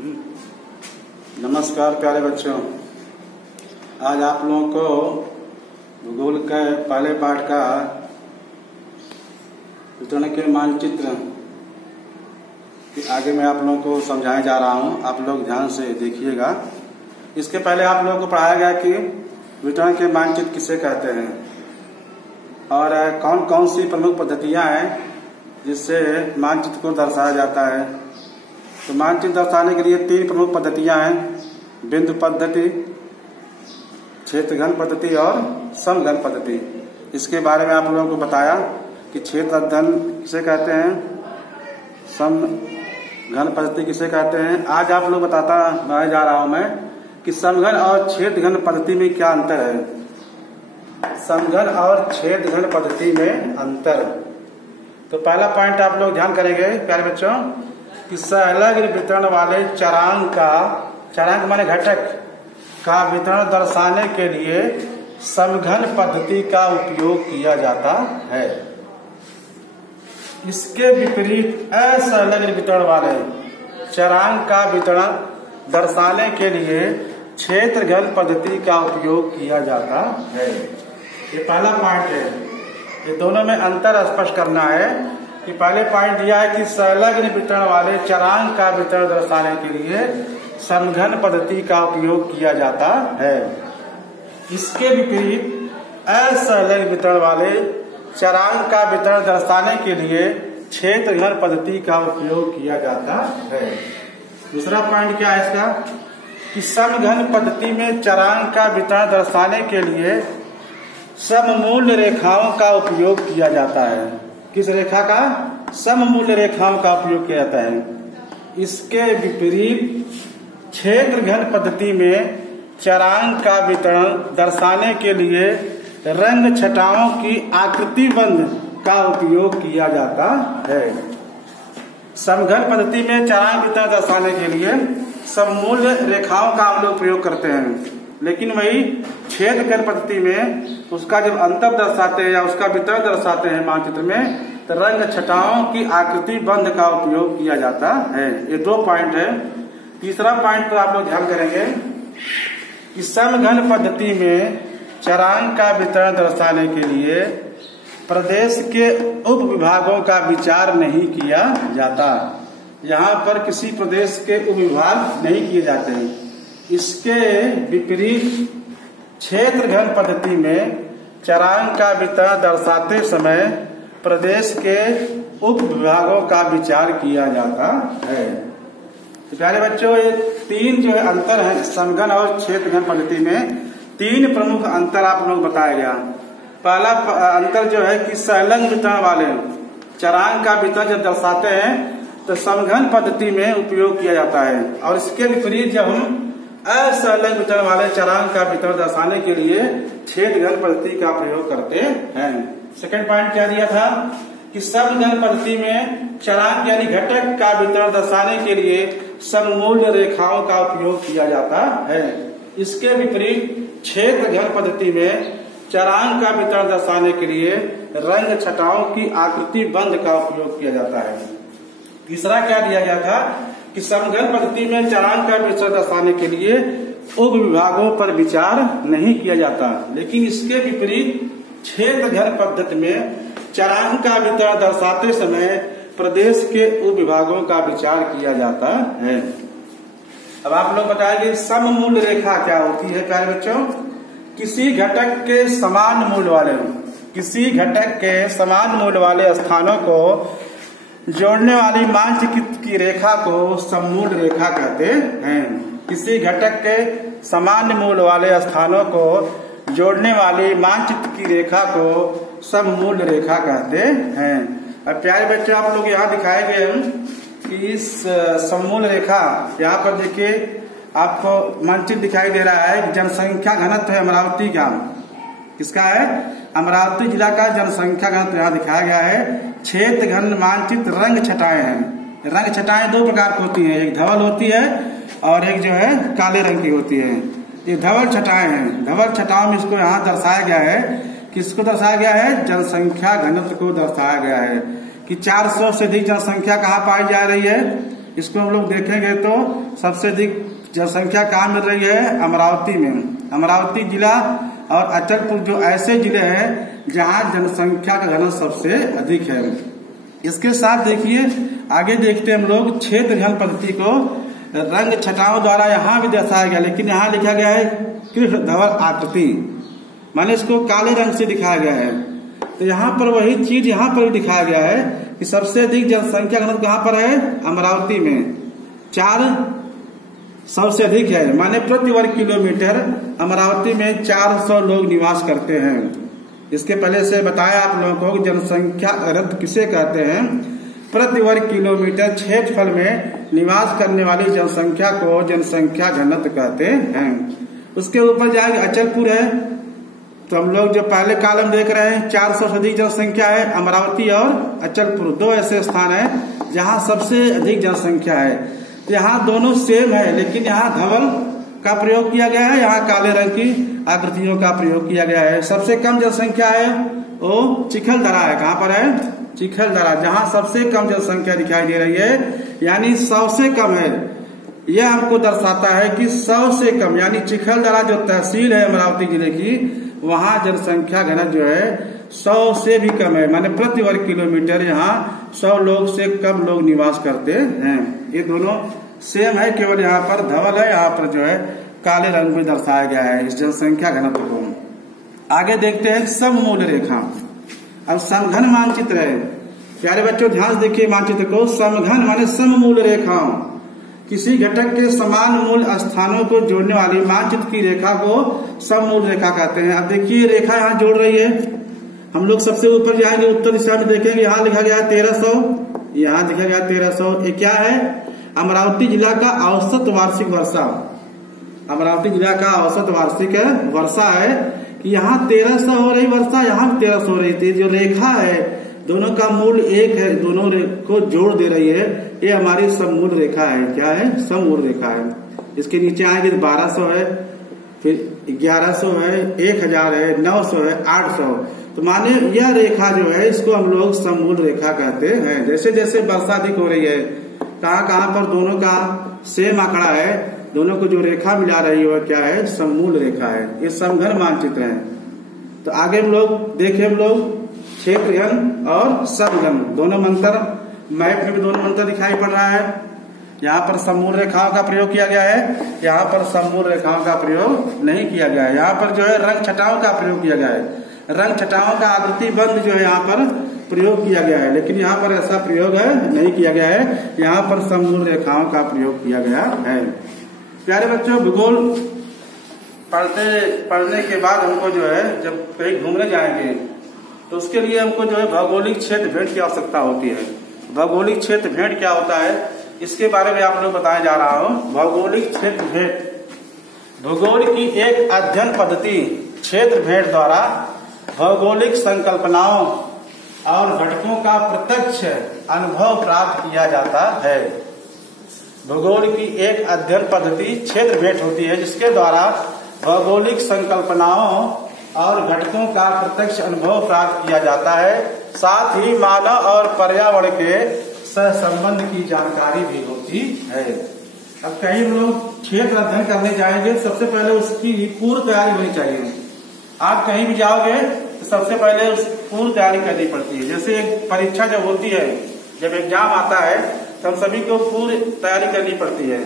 नमस्कार प्यारे बच्चों, आज आप लोगों को भूगोल के पहले पाठ का वितरण के मानचित्र कि आगे मैं आप लोगों को समझाने जा रहा हूं। आप लोग ध्यान से देखिएगा। इसके पहले आप लोगों को पढ़ाया गया कि वितरण के मानचित्र किसे कहते हैं और कौन कौन सी प्रमुख पद्धतियां हैं जिससे मानचित्र को दर्शाया जाता है। तो मानचित्र दर्शाने के लिए 3 प्रमुख पद्धतियां हैं: बिंदु पद्धति, क्षेत्रघन पद्धति और समघन पद्धति। इसके बारे में आप लोगों को बताया कि क्षेत्र अध्ययन किसे कहते हैं, समघन पद्धति किसे कहते हैं। आज आप लोग बताने जा रहा हूं मैं कि समघन और क्षेत्रघन पद्धति में क्या अंतर है। समघन और क्षेत्रघन पद्धति में अंतर। तो पहला पॉइंट आप लोग ध्यान करेंगे प्यारे बच्चों कि संलग्न वितरण वाले चरांक माने घटक का वितरण दर्शाने के लिए समघन पद्धति का उपयोग किया जाता है। इसके विपरीत असंलग्न वितरण वाले चरांक का वितरण दर्शाने के लिए क्षेत्रघन पद्धति का उपयोग किया जाता है। ये पहला पॉइंट है। ये दोनों में अंतर स्पष्ट करना है कि पहले पॉइंट दिया है कि संलग्न वितरण वाले चरांक का वितरण दर्शाने के लिए समघन पद्धति का उपयोग किया जाता है। इसके विपरीत असंलग्न वितरण वाले चरांक का वितरण दर्शाने के लिए क्षेत्रघन पद्धति का उपयोग किया जाता है। दूसरा पॉइंट क्या है इसका कि समघन पद्धति में चरांक का वितरण दर्शाने के लिए सममूल्य रेखाओं का उपयोग किया जाता है। किस रेखा का? सममूल्य रेखाओं का उपयोग किया जाता है। इसके विपरीत क्षेत्रघन पद्धति में चरांक का वितरण दर्शाने के लिए रंग छटाओं की आकृतिबंध का उपयोग किया जाता है। समघन पद्धति में चरांक वितरण दर्शाने के लिए सममूल्य रेखाओं का हम लोग प्रयोग करते हैं, लेकिन वही क्षेत्रघन पद्धति में उसका जब अंतर दर्शाते हैं या उसका वितरण दर्शाते हैं मानचित्र में, तो रंग छटाओं की आकृति बंध का उपयोग किया जाता है। ये 2 पॉइंट है। तीसरा पॉइंट पर आप लोग ध्यान करेंगे कि समघन पद्धति में चरांक का वितरण दर्शाने के लिए प्रदेश के उप विभागों का विचार नहीं किया जाता। यहाँ पर किसी प्रदेश के उप विभाग नहीं किए जाते हैं। इसके विपरीत क्षेत्रघन पद्धति में चरांक का वितरण दर्शाते समय प्रदेश के उप विभागों का विचार किया जाता है। तो प्यारे बच्चों, ये 3 जो है अंतर है समघन और क्षेत्रघन पद्धति में। 3 प्रमुख अंतर आप लोग बताया गया। पहला अंतर जो है कि संलग्न वितरण वाले चरांक का वितरण जब दर्शाते हैं तो समघन पद्धति में उपयोग किया जाता है, और इसके विपरीत जब हम असंलग्न वितरण वाले चरांक का वितरण दर्शाने के लिए क्षेत्रघन पद्धति का प्रयोग करते हैं। सेकंड पॉइंट क्या दिया था कि समघन पद्धति में चरांक यानी घटक का वितरण दर्शाने के लिए सममूल्य रेखाओं का उपयोग किया जाता है। इसके विपरीत क्षेत्रघन पद्धति में चरांक का वितरण दर्शाने के लिए रंग छटाओं की आकृति बंध का उपयोग किया जाता है। तीसरा क्या दिया गया था कि समघन पद्धति में चरांक का वितरण दर्शाने के लिए उप विभागों पर विचार नहीं किया जाता, लेकिन इसके विपरीत क्षेत्रघन पद्धति में चरांक का वितरण दर्शाते समय प्रदेश के उप विभागों का विचार किया जाता है। अब आप लोग बताएंगे सममूल्य रेखा क्या होती है प्यारे बच्चों। किसी घटक के समान मूल्य वाले स्थानों को जोड़ने वाली मानचित्र की रेखा को सममूल्य रेखा कहते हैं। किसी घटक के समान मूल्य वाले स्थानों को जोड़ने वाली मानचित्र की रेखा को सममूल्य रेखा कहते हैं। अब प्यारे बच्चे, आप लोग यहाँ दिखाए गए हैं कि इस सममूल्य रेखा, यहाँ पर देखिए आपको मानचित्र दिखाई दे रहा है। जनसंख्या घनत्व है अमरावती का, किसका है? अमरावती जिला का जनसंख्या घनत्व यहाँ दिखाया गया है। क्षेत्रघन मानचित्र रंग छटाएं हैं। रंग छटाएं 2 प्रकार की होती हैं, एक धवल होती है और एक जो है काले रंग की होती है। ये धवल छटाएं हैं। धवल छटाओं में इसको यहाँ दर्शाया गया है। किसको दर्शाया गया है? जनसंख्या घनत्व को दर्शाया गया है कि 400 से अधिक जनसंख्या कहाँ पाई जा रही है? इसको हम लोग देखेंगे तो सबसे अधिक जनसंख्या कहाँ मिल रही है? अमरावती में। अमरावती जिला और अचलपुर जो ऐसे जिले हैं जहाँ जनसंख्या का घनत्व सबसे अधिक है। इसके साथ देखिए आगे देखते हैं हम लोग क्षेत्र घन पद्धति को रंग छटाओं द्वारा यहाँ भी दर्शाया गया, लेकिन यहाँ लिखा गया है कृष्ण धवल आकृति, माने इसको काले रंग से दिखाया गया है। तो यहाँ पर वही चीज यहाँ पर भी दिखाया गया है कि सबसे अधिक जनसंख्या घनत्व कहाँ पर है? अमरावती में 400 से अधिक है, माने प्रति वर्ग किलोमीटर अमरावती में 400 लोग निवास करते हैं। इसके पहले से बताया आप लोगों को जनसंख्या घनत्व किसे कहते हैं? प्रति वर्ग किलोमीटर क्षेत्रफल में निवास करने वाली जनसंख्या को जनसंख्या घनत्व कहते हैं। उसके ऊपर जाएंगे अचलपुर है, तो हम लोग जो पहले कॉलम देख रहे हैं 400 से अधिक जनसंख्या है। अमरावती और अचलपुर दो ऐसे स्थान है जहाँ सबसे अधिक जनसंख्या है। तो यहाँ दोनों सेम है, लेकिन यहाँ धवल का प्रयोग किया गया है, यहाँ काले रंग की आकृतियों का प्रयोग किया गया है। सबसे कम जनसंख्या है वो चिखलदरा है। कहाँ पर है? चिखलदरा, जहाँ सबसे कम जनसंख्या दिखाई दे रही है, यानी 100 से कम है। यह हमको दर्शाता है कि 100 से कम, यानी चिखलदरा जो तहसील है अमरावती जिले की, वहाँ जनसंख्या घनत्व जो है 100 से भी कम है, माने प्रति वर्ग किलोमीटर यहाँ 100 लोग से कम लोग निवास करते हैं। ये दोनों सेम है, केवल यहाँ पर धवल है, यहाँ पर जो है काले रंग में दर्शाया गया है इस जनसंख्या घनत्व को। आगे देखते हैं सममूल रेखा। अब समघन मानचित्र है। प्यारे बच्चों ध्यान से देखिए मानचित्र को। समघन माने सममूल रेखाओं, किसी घटक के समान मूल स्थानों को जोड़ने वाली मानचित्र की रेखा को सममूल रेखा कहते हैं। अब देखिए रेखा यहाँ जोड़ रही है। हम लोग सबसे ऊपर जाएंगे, उत्तर दिशा में देखेंगे, यहाँ लिखा गया 1300, यहाँ लिखा गया 1300। ये क्या है? अमरावती जिला का औसत वार्षिक वर्षा। अमरावती जिला का औसत वार्षिक वर्षा है कि यहाँ 1300 हो रही वर्षा, यहाँ 1300 हो रही थी। जो रेखा है दोनों का मूल एक है, दोनों को जोड़ दे रही है, ये हमारी सममूल रेखा है। क्या है? सममूल रेखा है। इसके नीचे आएंगे 1200 है, फिर 1100 है, 1000 है, 900 है, 800। तो माने यह रेखा जो है इसको हम लोग सममूल रेखा कहते हैं। जैसे जैसे वर्षा अधिक हो रही है, कहाँ कहाँ पर दोनों का सेम आंकड़ा है, दोनों को जो रेखा मिला रही है वह क्या है? सममूल रेखा है। ये समघन मानचित्र है। तो आगे हम लोग देखे, हम लोग क्षेत्र घन और समघन दोनों मंत्र, मैप में भी दोनों मंत्र दिखाई पड़ रहा है। यहाँ पर सममूल रेखाओं का प्रयोग किया गया है, यहाँ पर सममूल रेखाओं का प्रयोग नहीं किया गया है। यहाँ पर जो है रंग छटाओं का प्रयोग किया गया है। रंग छटाओं का आकृति बंद जो है यहाँ पर प्रयोग किया गया है, लेकिन यहाँ पर ऐसा प्रयोग नहीं किया गया है। यहाँ पर सममूल रेखाओं का प्रयोग किया गया है। प्यारे बच्चों भूगोल पढ़ने के बाद हमको जो है जब कहीं घूमने जाएंगे तो उसके लिए हमको जो है भौगोलिक क्षेत्र भेंट की आवश्यकता होती है। भौगोलिक क्षेत्र भेंट क्या होता है इसके बारे में आप लोग बताया जा रहा हूँ। भौगोलिक क्षेत्र भेंट भूगोल की एक अध्ययन पद्धति क्षेत्र भेंट द्वारा भौगोलिक संकल्पनाओं और घटकों का प्रत्यक्ष अनुभव प्राप्त किया जाता है। भूगोल की एक अध्ययन पद्धति क्षेत्र भेंट होती है जिसके द्वारा भौगोलिक संकल्पनाओं और घटकों का प्रत्यक्ष अनुभव प्राप्त किया जाता है। साथ ही मानव और पर्यावरण के सहसंबंध की जानकारी भी होती है। अब कहीं लोग क्षेत्र अध्ययन करने जाएंगे, सबसे पहले उसकी पूर्व तैयारी होनी चाहिए। आप कहीं भी जाओगे तो सबसे पहले उस पूर्व तैयारी करनी पड़ती है। जैसे एक परीक्षा जब होती है, जब एग्जाम आता है तो हम सभी को पूरी तैयारी करनी पड़ती है।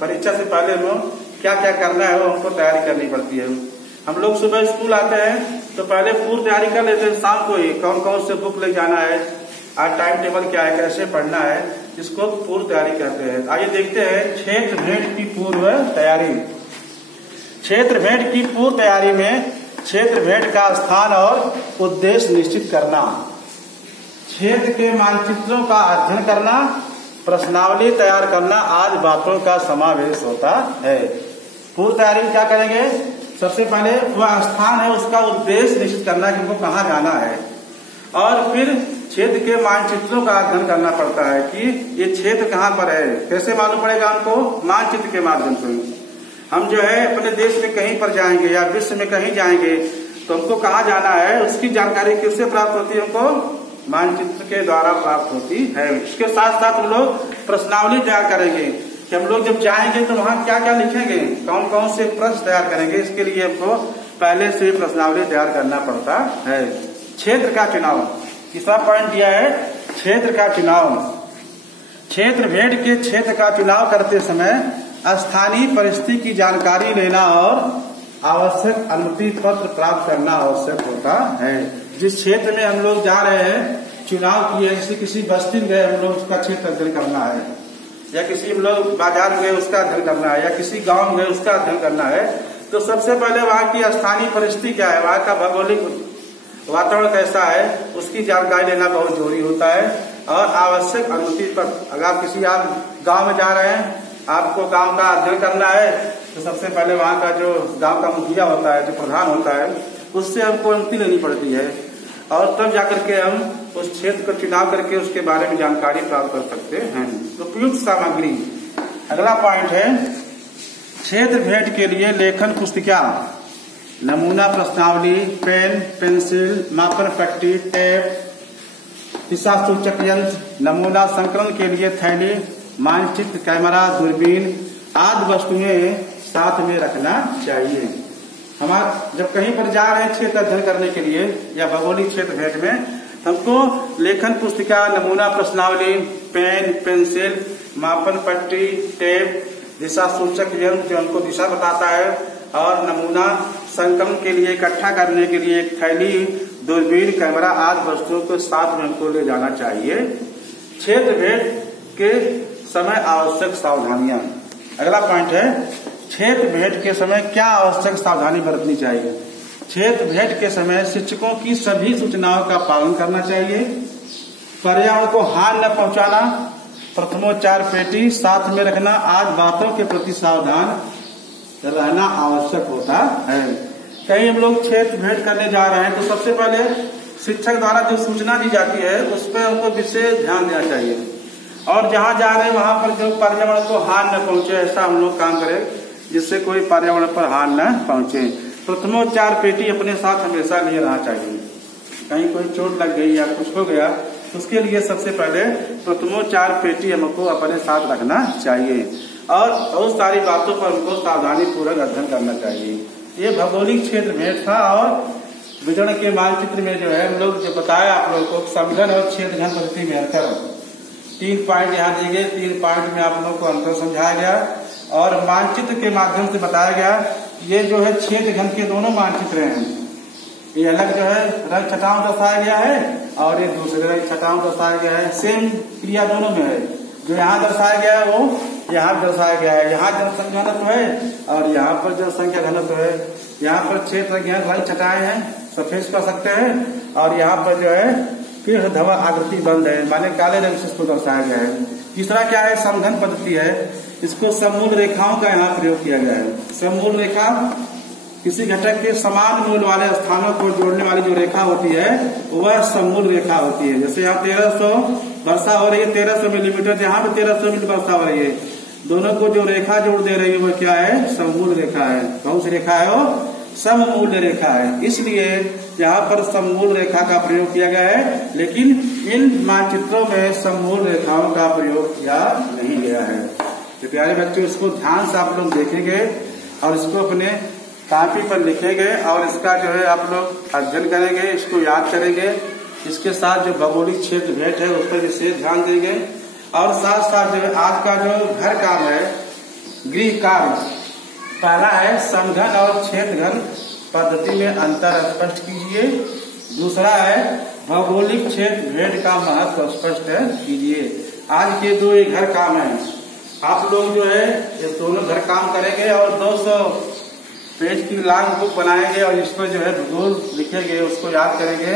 परीक्षा से पहले हम क्या क्या करना है वो हमको तैयारी करनी पड़ती है। हम लोग सुबह स्कूल आते हैं तो पहले पूर्व तैयारी कर लेते हैं, शाम को ही कौन कौन से बुक ले जाना है, आज टाइम टेबल क्या है, कैसे पढ़ना है, इसको पूर्व तैयारी करते हैं। आइए देखते हैं क्षेत्र भेंट की पूर्व तैयारी। क्षेत्र भेंट की पूर्व तैयारी में क्षेत्र भेंट का स्थान और उद्देश्य निश्चित करना, क्षेत्र के मानचित्रों का अध्ययन करना, प्रश्नावली तैयार करना आदि बातों का समावेश होता है। पूर्व तैयारी में क्या करेंगे? सबसे पहले वह स्थान है उसका उद्देश्य निश्चित करना कि हमको कहाँ जाना है, और फिर क्षेत्र के मानचित्रों का अध्ययन करना पड़ता है कि ये क्षेत्र कहाँ पर है। कैसे मालूम पड़ेगा हमको? मानचित्र के माध्यम से। हम जो है अपने देश में कहीं पर जाएंगे या विश्व में कहीं जाएंगे तो हमको कहाँ जाना है उसकी जानकारी किससे प्राप्त होती है? हमको मानचित्र के द्वारा प्राप्त होती है। इसके साथ साथ हम लोग प्रश्नावली तैयार करेंगे कि हम लोग जब जाएंगे तो वहाँ क्या क्या लिखेंगे, कौन कौन से प्रश्न तैयार करेंगे। इसके लिए हमको पहले से प्रश्नावली तैयार करना पड़ता है। क्षेत्र का चुनाव, तीसरा पॉइंट दिया है क्षेत्र का चुनाव। क्षेत्र भेद के क्षेत्र का चुनाव करते समय स्थानीय परिस्थिति की जानकारी लेना और आवश्यक अनुमति पत्र प्राप्त करना आवश्यक होता है। जिस क्षेत्र में हम लोग जा रहे हैं चुनाव किए, जैसे किसी बस्ती में गए हम लोग उसका क्षेत्र अध्ययन करना है, या किसी हम लोग बाजार में गए उसका अध्ययन करना है, या किसी गांव में गए उसका अध्ययन करना है, तो सबसे पहले वहाँ की स्थानीय परिस्थिति क्या है, वहाँ का भौगोलिक वातावरण कैसा है, उसकी जानकारी लेना बहुत जरूरी होता है। और आवश्यक अनुमति पत्र, अगर किसी आप गांव में जा रहे हैं, आपको गांव का अध्ययन करना है, तो सबसे पहले वहाँ का जो गांव का मुखिया होता है, जो प्रधान होता है, उससे हमको अनुमति लेनी पड़ती है और तब जाकर के हम उस क्षेत्र का चुनाव करके उसके बारे में जानकारी प्राप्त कर सकते हैं। उपयुक्त सामग्री, अगला पॉइंट है क्षेत्र भेद के लिए लेखन पुस्तिका, नमूना प्रश्नावली, पेन, पेंसिल, मापन पट्टी, टेप, दिशा सूचक यंत्र, नमूना संकलन के लिए थैली, मानचित्र, कैमरा, दूरबीन आदि वस्तुएं साथ में रखना चाहिए। हम जब कहीं पर जा रहे हैं क्षेत्र अध्ययन करने के लिए या भौगोलिक क्षेत्र भेद में, हमको लेखन पुस्तिका, नमूना प्रश्नावली, पेन, पेंसिल, मापन पट्टी, टेप, दिशा सूचक यंत्र जो हमको दिशा बताता है, और नमूना संकलन के लिए इकट्ठा करने के लिए एक थैली, दूरबीन, कैमरा आदि वस्तुओं को साथ में हमको ले जाना चाहिए। क्षेत्र भेद के समय आवश्यक सावधानियां, अगला पॉइंट है क्षेत्र भेद के समय क्या आवश्यक सावधानी बरतनी चाहिए। क्षेत्र भेद के समय शिक्षकों की सभी सूचनाओं का पालन करना चाहिए। पर्यावरण को हानि न पहुंचाना, प्रथमोपचार पेटी साथ में रखना आदि बातों के प्रति सावधान रहना आवश्यक होता है। कहीं हम लोग क्षेत्र भेद करने जा रहे हैं तो सबसे पहले शिक्षक द्वारा जो सूचना दी जाती है उस पर हमको विशेष ध्यान देना चाहिए, और जहाँ जा रहे हैं वहां पर जो पर्यावरण को हानि न पहुंचे ऐसा हम लोग काम करें जिससे कोई पर्यावरण पर हानि न पहुंचे। प्रथमोपचार पेटी अपने साथ हमेशा लिए रहना चाहिए। कहीं कोई चोट लग गई या कुछ हो गया तो उसके लिए सबसे पहले प्रथमोपचार पेटी हमको अपने साथ रखना चाहिए, और बहुत सारी बातों पर हमको सावधानी पूर्वक अध्ययन करना चाहिए। ये भौगोलिक क्षेत्र भेद था। और वितरण के मानचित्र में जो है हम लोग जो बताया आप लोग को समघन और क्षेत्रघन पद्धति में अंतर, 3 पॉइंट यहाँ दिए गए, 3 पॉइंट में आप लोग को अंतर समझाया गया और मानचित्र के माध्यम से बताया गया। ये जो है क्षेत्रघन के दोनों मानचित्र हैं, ये अलग जो है रंग छटाव दर्शाया गया है और ये दूसरे रंग छटाव दर्शाया गया है। सेम क्रिया दोनों में है, जो यहाँ दर्शाया गया है वो यहाँ दर्शाया गया है। यहाँ जनसंख्या घनत्व है और यहाँ पर जनसंख्या घनत्व है। यहाँ पर क्षेत्र रंग छटाए हैं, सफेद कर सकते हैं, और यहाँ पर जो है फिर धवा आकृति बंद है, माने काले रंग से इसको दर्शाया गया है। तीसरा क्या है, समघन पद्धति है। इसको सममूल रेखाओं का यहाँ प्रयोग किया गया है। सममूल रेखा किसी घटक के समान मूल वाले स्थानों को जोड़ने वाली जो रेखा होती है वह सममूल रेखा होती है। जैसे यहाँ 1300 वर्षा हो रही है, 1300 मिलीमीटर, यहाँ पे 1300 मिलीमीटर वर्षा हो रही है, दोनों को जो रेखा जोड़ दे रही है वह क्या है, सममूल रेखा है। कौन सी रेखा है वो, सममूल रेखा है। इसलिए यहाँ पर सममूल रेखा का प्रयोग किया गया है, लेकिन इन मानचित्रों में सममूल रेखाओं का प्रयोग किया नहीं गया है। तो प्यारे बच्चों, इसको ध्यान से आप लोग देखेंगे और इसको अपने कॉपी पर लिखेंगे और इसका जो है आप लोग अध्ययन करेंगे, इसको याद करेंगे। इसके साथ जो भौगोलिक क्षेत्र भेद है उस पर विशेष ध्यान देंगे, और साथ साथ जो आज का जो घर काम है, गृह कार्य, पहला है समघन और क्षेत्रघन पद्धति में अंतर स्पष्ट कीजिए। दूसरा है भौगोलिक क्षेत्र भेद का महत्व स्पष्ट कीजिए। आज के दो ये घर काम है, आप लोग जो है ये दोनों घर काम करेंगे और 200 पेज की लॉन्ग बुक बनाएंगे और इस पर जो है भूगोल लिखेंगे, उसको याद करेंगे।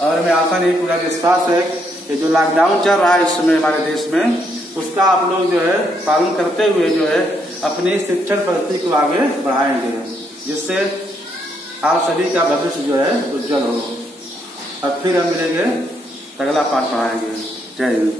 और हमें आशा नहीं पूरा विश्वास है कि जो लॉकडाउन चल रहा है इस समय हमारे देश में, उसका आप लोग जो है पालन करते हुए जो है अपनी शिक्षण पद्धति को आगे बढ़ाएंगे, जिससे आप सभी का भविष्य जो है उज्जवल हो। अब फिर हम मिलेंगे, अगला पाठ पढ़ाएंगे। जय हिंद।